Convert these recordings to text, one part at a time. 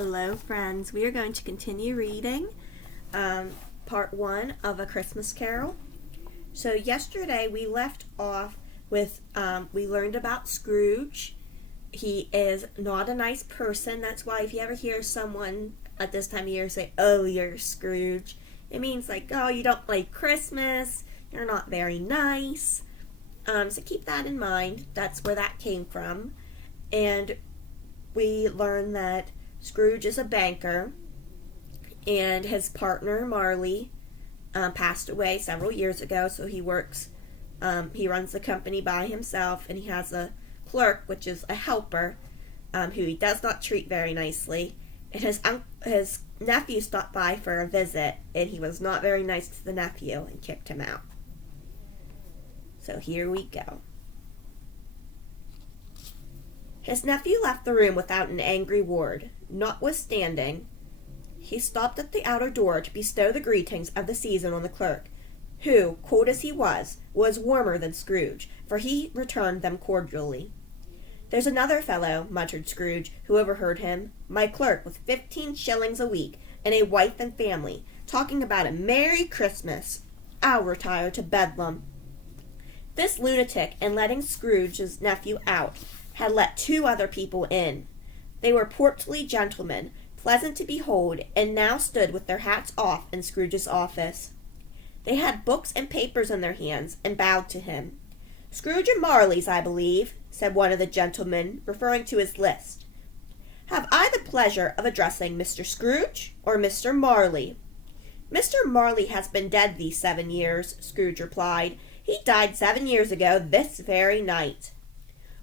Hello, friends. We are going to continue reading part one of A Christmas Carol. So yesterday we left off with, we learned about Scrooge. He is not a nice person. That's why if you ever hear someone at this time of year say, "Oh, you're Scrooge," it means like, "Oh, you don't like Christmas. You're not very nice." So keep that in mind. That's where that came from. And we learned that Scrooge is a banker, and his partner, Marley, passed away several years ago, so he runs the company by himself, and he has a clerk, which is a helper, who he does not treat very nicely. And his nephew stopped by for a visit, and he was not very nice to the nephew and kicked him out. So here we go. His nephew left the room without an angry word. Notwithstanding, he stopped at the outer door to bestow the greetings of the season on the clerk, who, cold as he was warmer than Scrooge, for he returned them cordially. "There's another fellow," muttered Scrooge, who overheard him, "my clerk, with 15 shillings a week, and a wife and family, talking about a Merry Christmas. I'll retire to Bedlam." This lunatic, in letting Scrooge's nephew out, had let 2 other people in. They were portly gentlemen, pleasant to behold, and now stood with their hats off in Scrooge's office. They had books and papers in their hands, and bowed to him. "Scrooge and Marley's, I believe," said one of the gentlemen, referring to his list. "Have I the pleasure of addressing Mr. Scrooge or Mr. Marley?" "Mr. Marley has been dead these 7 years," Scrooge replied. "He died 7 years ago this very night."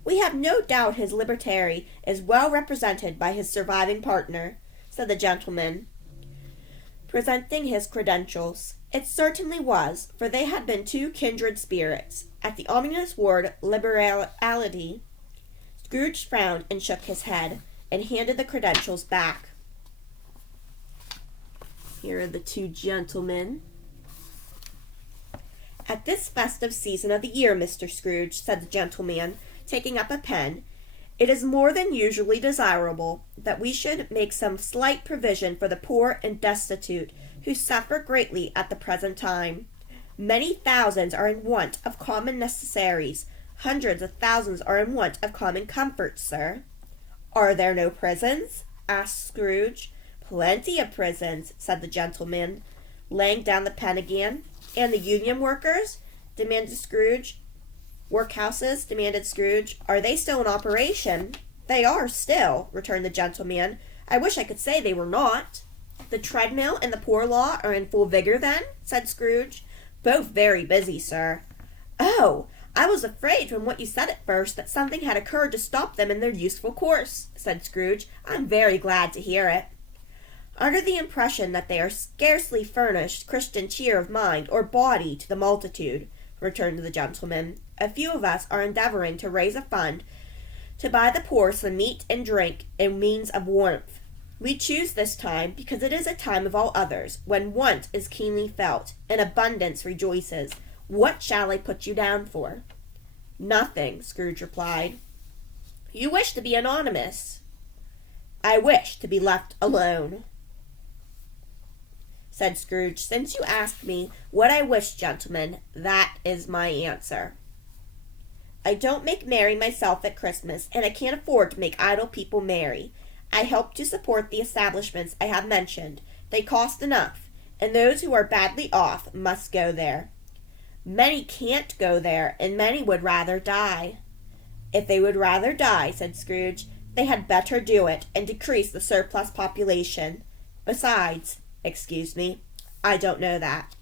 "We have no doubt his liberty is well represented by his surviving partner," said the gentleman, presenting his credentials. It certainly was, for they had been 2 kindred spirits. At the ominous word liberality, Scrooge frowned and shook his head, and handed the credentials back. Here are the 2 gentlemen. "At this festive season of the year, Mr. Scrooge," said the gentleman, taking up a pen, "it is more than usually desirable that we should make some slight provision for the poor and destitute, who suffer greatly at the present time. Many thousands are in want of common necessaries. Hundreds of thousands are in want of common comforts, sir." "Are there no prisons?" asked Scrooge. "Plenty of prisons," said the gentleman, laying down the pen again. "And the union workers?" demanded Scrooge. "Workhouses?" demanded Scrooge. "Are they still in operation?" "They are still," returned the gentleman. "I wish I could say they were not." "The treadmill and the poor law are in full vigor, then?" said Scrooge. "Both very busy, sir." "Oh, I was afraid from what you said at first that something had occurred to stop them in their useful course," said Scrooge. "I'm very glad to hear it." "Under the impression that they are scarcely furnished Christian cheer of mind or body to the multitude," returned the gentleman, "a few of us are endeavoring to raise a fund to buy the poor some meat and drink and means of warmth. We choose this time because it is a time of all others when want is keenly felt and abundance rejoices. What shall I put you down for?" "Nothing," Scrooge replied. "You wish to be anonymous?" "I wish to be left alone," said Scrooge. "Since you ask me what I wish, gentlemen, that is my answer. I don't make merry myself at Christmas, and I can't afford to make idle people merry. I help to support the establishments I have mentioned. They cost enough, and those who are badly off must go there. Many can't go there, and many would rather die." "If they would rather die," said Scrooge, "they had better do it, and decrease the surplus population. Besides, excuse me, I don't know that."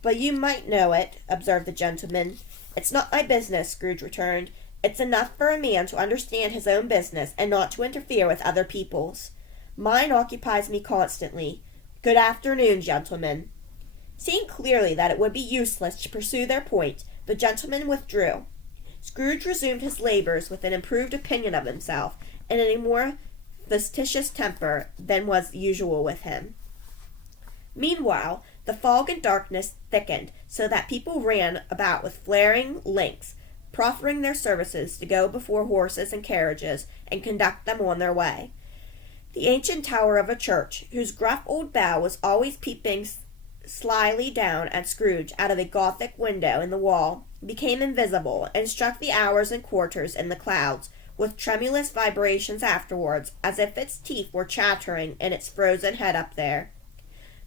"But you might know it," observed the gentleman. "It's not my business," Scrooge returned. "It's enough for a man to understand his own business and not to interfere with other people's. Mine occupies me constantly. Good afternoon, gentlemen." Seeing clearly that it would be useless to pursue their point, the gentlemen withdrew. Scrooge resumed his labors with an improved opinion of himself, and in a more facetious temper than was usual with him. Meanwhile, the fog and darkness thickened, so that people ran about with flaring lamps, proffering their services to go before horses and carriages and conduct them on their way. The ancient tower of a church, whose gruff old bell was always peeping slyly down at Scrooge out of a Gothic window in the wall, became invisible, and struck the hours and quarters in the clouds, with tremulous vibrations afterwards, as if its teeth were chattering in its frozen head up there.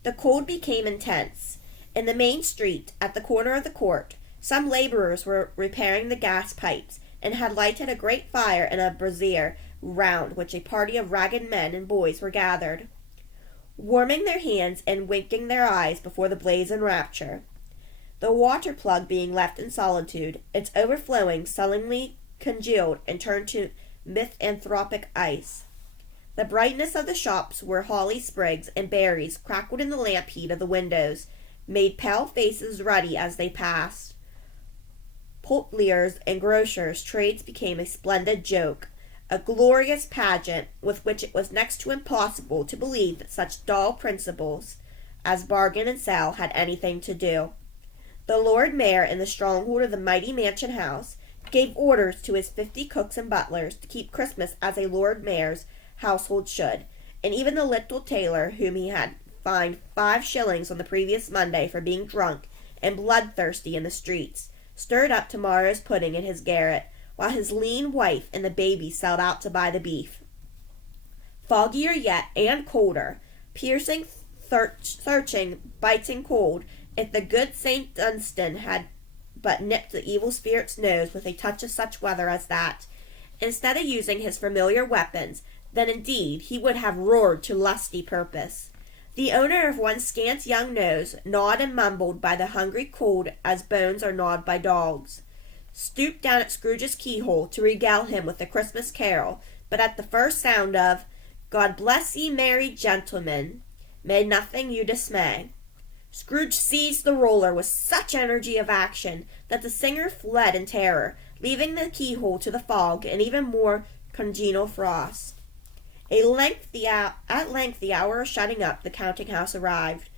The cold became intense. In the main street, at the corner of the court, some laborers were repairing the gas pipes, and had lighted a great fire in a brazier, round which a party of ragged men and boys were gathered, warming their hands and winking their eyes before the blaze in rapture. The water plug being left in solitude, its overflowing sullenly congealed and turned to misanthropic ice. The brightness of the shops, where holly sprigs and berries crackled in the lamp heat of the windows, made pale faces ruddy as they passed. Poulterers' and grocers' trades became a splendid joke, a glorious pageant with which it was next to impossible to believe that such dull principles as bargain and sell had anything to do. The Lord Mayor, in the stronghold of the mighty mansion house, gave orders to his 50 cooks and butlers to keep Christmas as a Lord Mayor's household should, and even the little tailor, whom he had fined 5 shillings on the previous Monday for being drunk and bloodthirsty in the streets, stirred up tomorrow's pudding in his garret, while his lean wife and the baby set out to buy the beef. Foggier yet, and colder, piercing, searching, biting cold, if the good St. Dunstan had but nipped the evil spirit's nose with a touch of such weather as that, instead of using his familiar weapons, then indeed he would have roared to lusty purpose. The owner of one scant young nose, gnawed and mumbled by the hungry cold as bones are gnawed by dogs, stooped down at Scrooge's keyhole to regale him with a Christmas carol, but at the first sound of "God bless ye merry gentlemen," may nothing you dismay. Scrooge seized the roller with such energy of action that the singer fled in terror, leaving the keyhole to the fog and even more congenial frost. At length the hour of shutting up the counting-house arrived.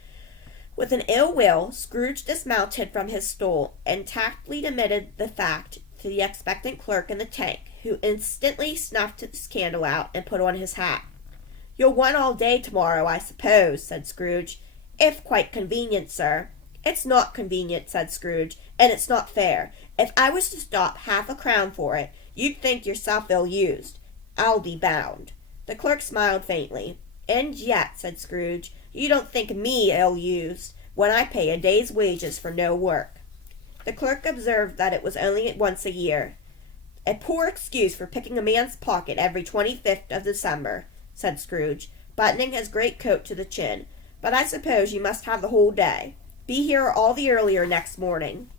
With an ill will, Scrooge dismounted from his stool, and tactfully admitted the fact to the expectant clerk in the tank, who instantly snuffed his candle out and put on his hat. "You'll want all day tomorrow, I suppose," said Scrooge. "If quite convenient, sir." "It's not convenient," said Scrooge, "and it's not fair. If I was to stop 1/2 crown for it, you'd think yourself ill-used, I'll be bound." The clerk smiled faintly. "And yet," said Scrooge, "you don't think me ill-used, when I pay a day's wages for no work." The clerk observed that it was only once a year. "A poor excuse for picking a man's pocket every 25th of December," said Scrooge, buttoning his great coat to the chin. "But I suppose you must have the whole day. Be here all the earlier next morning."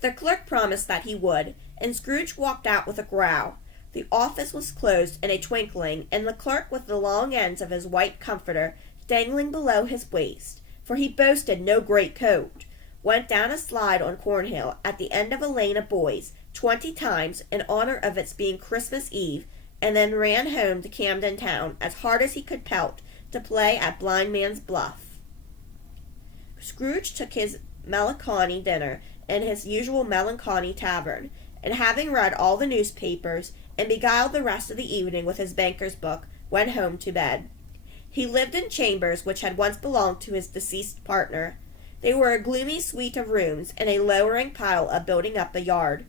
The clerk promised that he would, and Scrooge walked out with a growl. The office was closed in a twinkling, and the clerk, with the long ends of his white comforter dangling below his waist, for he boasted no great coat, went down a slide on Cornhill at the end of a lane of boys 20 times in honor of its being Christmas Eve, and then ran home to Camden Town as hard as he could pelt to play at Blind Man's Bluff. Scrooge took his melancholy dinner in his usual melancholy tavern, and having read all the newspapers and beguiled the rest of the evening with his banker's book, went home to bed. He lived in chambers which had once belonged to his deceased partner. They were a gloomy suite of rooms in a lowering pile of building up a yard,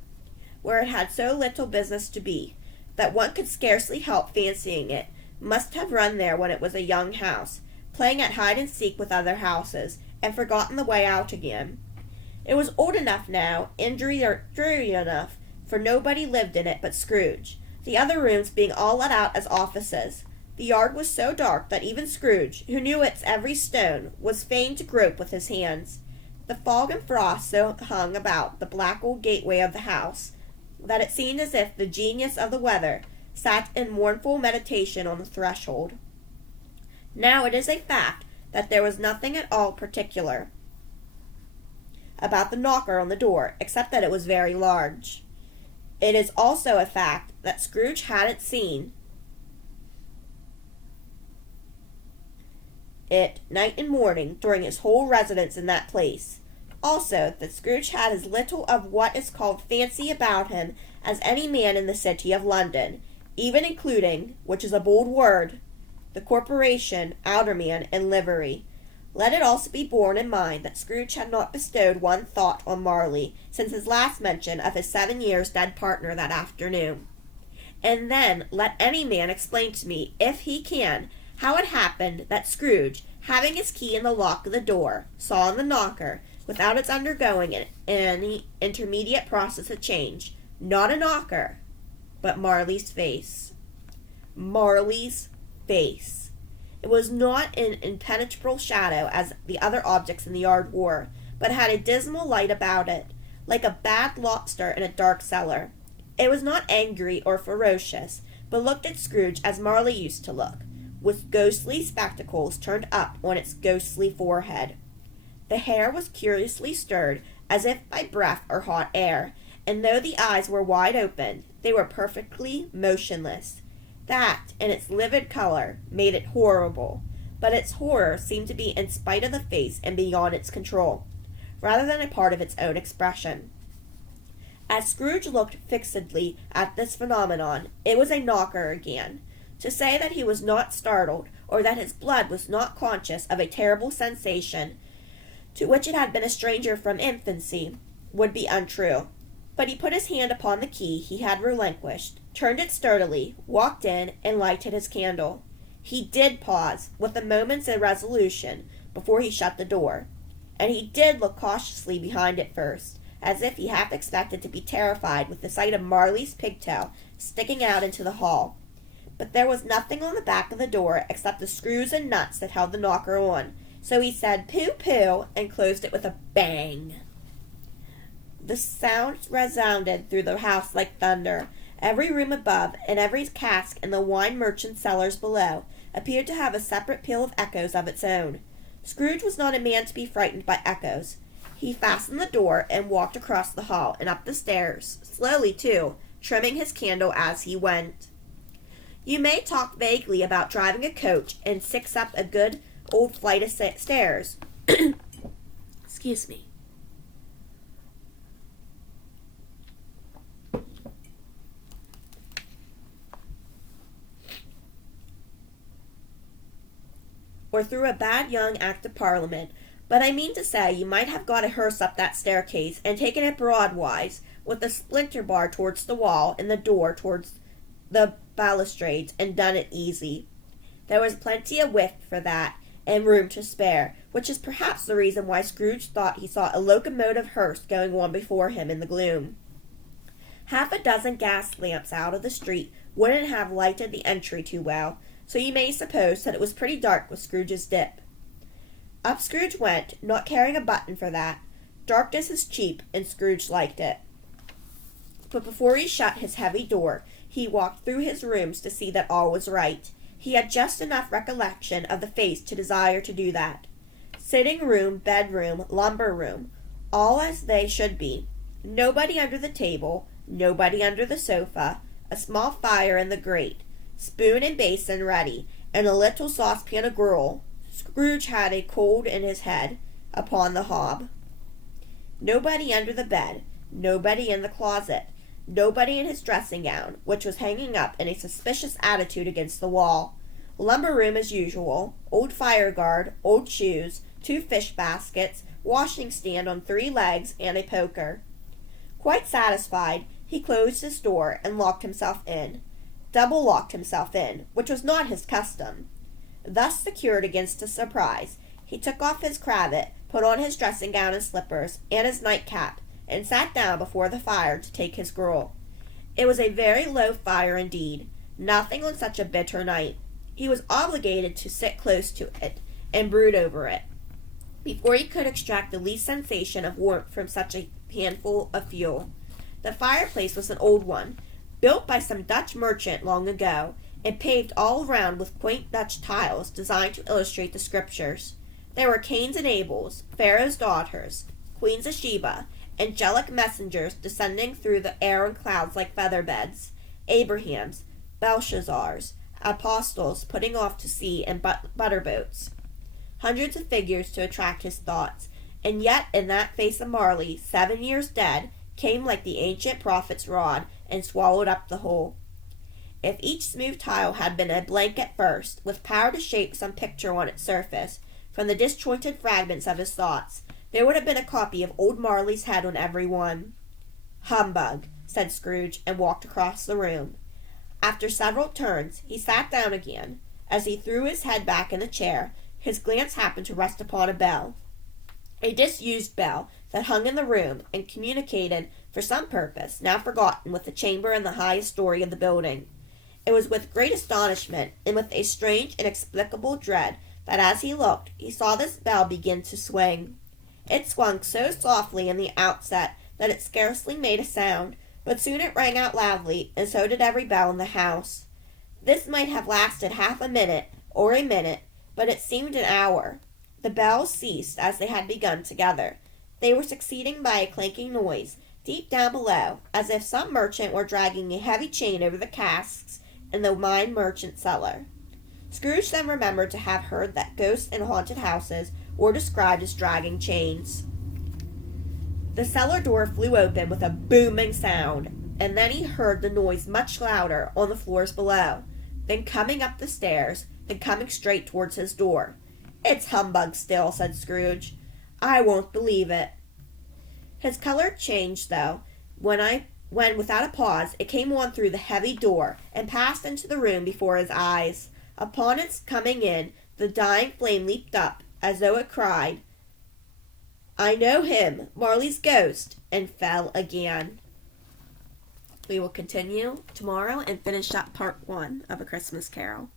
where it had so little business to be, that one could scarcely help fancying it must have run there when it was a young house, playing at hide-and-seek with other houses, and forgotten the way out again. It was old enough now, and dreary enough, for nobody lived in it but Scrooge, the other rooms being all let out as offices. The yard was so dark that even Scrooge, who knew its every stone, was fain to grope with his hands. The fog and frost so hung about the black old gateway of the house, that it seemed as if the genius of the weather sat in mournful meditation on the threshold. Now it is a fact that there was nothing at all particular about the knocker on the door, except that it was very large. It is also a fact that Scrooge hadn't seen it night and morning during his whole residence in that place. Also, that Scrooge had as little of what is called fancy about him as any man in the city of London, even including, which is a bold word, the corporation, alderman, and livery. Let it also be borne in mind that Scrooge had not bestowed one thought on Marley since his last mention of his 7 years dead partner that afternoon. And then let any man explain to me, if he can, how it happened that Scrooge, having his key in the lock of the door, saw in the knocker, without its undergoing any intermediate process of change, not a knocker, but Marley's face. Marley's face. It was not an impenetrable shadow as the other objects in the yard wore, but had a dismal light about it, like a bad lobster in a dark cellar. It was not angry or ferocious, but looked at Scrooge as Marley used to look, with ghostly spectacles turned up on its ghostly forehead. The hair was curiously stirred, as if by breath or hot air, and though the eyes were wide open, they were perfectly motionless. That, in its livid color, made it horrible, but its horror seemed to be in spite of the face and beyond its control, rather than a part of its own expression. As Scrooge looked fixedly at this phenomenon, it was a knocker again. To say that he was not startled, or that his blood was not conscious of a terrible sensation to which it had been a stranger from infancy, would be untrue. But he put his hand upon the key he had relinquished, turned it sturdily, walked in, and lighted his candle. He did pause, with a moment's irresolution, before he shut the door, and he did look cautiously behind it first, as if he half expected to be terrified with the sight of Marley's pigtail sticking out into the hall. But there was nothing on the back of the door except the screws and nuts that held the knocker on, so he said "Pooh-pooh," and closed it with a bang. The sound resounded through the house like thunder. Every room above, and every cask in the wine merchant's cellars below, appeared to have a separate peal of echoes of its own. Scrooge was not a man to be frightened by echoes. He fastened the door and walked across the hall and up the stairs, slowly too, trimming his candle as he went. You may talk vaguely about driving a coach and six up a good old flight of stairs. Excuse me. Or through a bad young Act of Parliament, but I mean to say you might have got a hearse up that staircase and taken it broadwise, with the splinter bar towards the wall and the door towards the balustrades, and done it easy. There was plenty of width for that, and room to spare, which is perhaps the reason why Scrooge thought he saw a locomotive hearse going on before him in the gloom. Half a dozen gas lamps out of the street wouldn't have lighted the entry too well, so you may suppose that it was pretty dark with Scrooge's dip. Up Scrooge went, not caring a button for that. Darkness is cheap, and Scrooge liked it. But before he shut his heavy door, he walked through his rooms to see that all was right. He had just enough recollection of the face to desire to do that. Sitting room, bedroom, lumber room, all as they should be. Nobody under the table, nobody under the sofa, a small fire in the grate, spoon and basin ready, and a little saucepan of gruel. Scrooge had a cold in his head, upon the hob. Nobody under the bed, nobody in the closet, nobody in his dressing gown, which was hanging up in a suspicious attitude against the wall. Lumber room as usual, old fire guard, old shoes, 2 fish baskets, washing stand on 3 legs, and a poker. Quite satisfied, he closed his door and locked himself in. Double locked himself in, which was not his custom. Thus secured against a surprise, he took off his cravat, put on his dressing gown and slippers, and his nightcap, and sat down before the fire to take his gruel. It was a very low fire indeed, nothing on such a bitter night. He was obligated to sit close to it, and brood over it, before he could extract the least sensation of warmth from such a handful of fuel. The fireplace was an old one, built by some Dutch merchant long ago, and paved all round with quaint Dutch tiles designed to illustrate the scriptures. There were Cains and Abels, Pharaoh's daughters, Queens of Sheba, angelic messengers descending through the air in clouds like feather beds, Abrahams, Belshazzars, apostles putting off to sea in butter boats. Hundreds of figures to attract his thoughts, and yet in that face of Marley, 7 years dead, came like the ancient prophet's rod, and swallowed up the whole. If each smooth tile had been a blank at first, with power to shape some picture on its surface, from the disjointed fragments of his thoughts, there would have been a copy of old Marley's head on every one. "Humbug," said Scrooge, and walked across the room. After several turns, he sat down again. As he threw his head back in the chair, his glance happened to rest upon a bell. A disused bell that hung in the room and communicated, for some purpose, now forgotten, with the chamber in the highest story of the building. It was with great astonishment, and with a strange, inexplicable dread, that as he looked, he saw this bell begin to swing. It swung so softly in the outset that it scarcely made a sound, but soon it rang out loudly, and so did every bell in the house. This might have lasted half a minute, or a minute, but it seemed an hour. The bells ceased as they had begun together. They were succeeded by a clanking noise, deep down below, as if some merchant were dragging a heavy chain over the casks in the wine merchant's cellar. Scrooge then remembered to have heard that ghosts in haunted houses were described as dragging chains. The cellar door flew open with a booming sound, and then he heard the noise much louder on the floors below, then coming up the stairs, then coming straight towards his door. "It's humbug still," said Scrooge. "I won't believe it." His color changed, though, when without a pause it came on through the heavy door, and passed into the room before his eyes. Upon its coming in, the dying flame leaped up, as though it cried, "I know him, Marley's ghost," and fell again. We will continue tomorrow and finish up part 1 of A Christmas Carol.